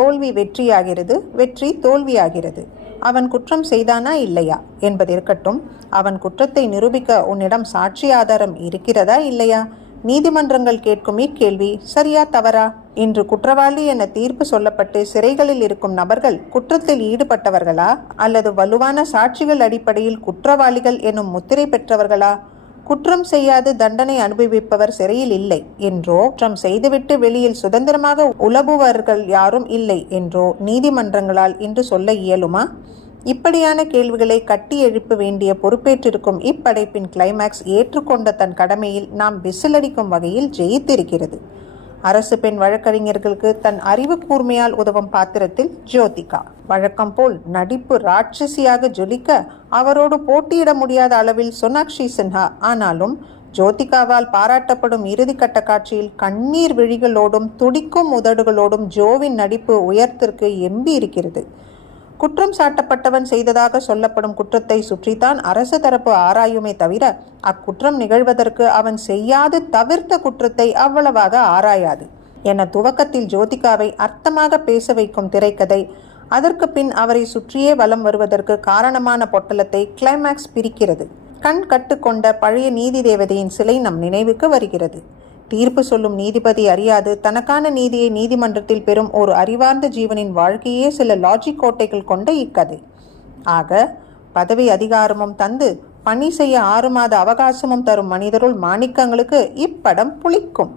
தோல்வி வெற்றியாகிறது, வெற்றி தோல்வியாகிறது. அவன் குற்றம் செய்தானா இல்லையா என்பதிருக்கட்டும், அவன் குற்றத்தை நிரூபிக்க உன்னிடம் சாட்சி ஆதாரம் இருக்கிறதா இல்லையா? நீதிமன்றங்கள் கேட்கும் இக்கேள்வி சரியா தவறா? இன்று குற்றவாளி என தீர்ப்பு சொல்லப்பட்டு சிறைகளில் இருக்கும் நபர்கள் குற்றத்தில் ஈடுபட்டவர்களா அல்லது வலுவான சாட்சிகள் அடிப்படையில் குற்றவாளிகள் எனும் முத்திரை பெற்றவர்களா? குற்றம் செய்யாது தண்டனை அனுபவிப்பவர் சிறையில் இல்லை என்றோ, குற்றம் செய்துவிட்டு வெளியில் சுதந்திரமாக உலவுவர்கள் யாரும் இல்லை என்றோ நீதிமன்றங்களால் இன்று சொல்ல இயலுமா? இப்படியான கேள்விகளை கட்டி எழுப்ப வேண்டிய பொறுப்பேற்றிருக்கும் இப்படைப்பின் கிளைமேக்ஸ் ஏற்றுக்கொண்ட தன் கடமையில் நாம் விசிலடிக்கும் வகையில் ஜெயித்திருக்கிறது. அரசு பெண் வழக்கறிஞர்களுக்கு தன் அறிவு கூர்மையால் உதவும் பாத்திரத்தில் ஜோதிகா. வழக்கம் போல் நடிப்பு ராட்சசியாக ஜொலிக்க அவரோடு போட்டியிட முடியாத அளவில் சோனாக்ஷி சின்ஹா. ஆனாலும் ஜோதிகாவால் பாராட்டப்படும் இறுதிக்கட்ட காட்சியில் கண்ணீர் விழிகளோடும் துடிக்கும் உதடுகளோடும் ஜோவின் நடிப்பு உயர்த்திற்கு எம்பி இருக்கிறது. குற்றம் சாட்டப்பட்டவன் செய்ததாக சொல்லப்படும் குற்றத்தை சுற்றித்தான் அரசு தரப்பு ஆராயுமே தவிர அக்குற்றம் நிகழ்வதற்கு அவன் செய்யாது தவிர்த்த குற்றத்தை அவ்வளவாக ஆராயாது என துவக்கத்தில் ஜோதிகாவை அர்த்தமாக பேச வைக்கும் திரைக்கதை, அதற்கு பின் அவரை சுற்றியே வலம் வருவதற்கு காரணமான பொட்டலத்தை கிளைமேக்ஸ் பிரிக்கிறது. கண் கட்டு கொண்ட பழைய நீதி தேவதையின் சிலை நம் நினைவுக்கு வருகிறது. தீர்ப்பு சொல்லும் நீதிபதி அறியாது தனக்கான நீதியை நீதிமன்றத்தில் பெறும் ஒரு அறிவார்ந்த ஜீவனின் வாழ்க்கையே சில லாஜிக் கோட்டைகள் கொண்ட இக்கதை. ஆக பதவி அதிகாரமும் தந்து பணி செய்ய 6 மாத அவகாசமும் தரும் மனிதருள் மாணிக்கங்களுக்கு இப்படம் புளிக்கும்.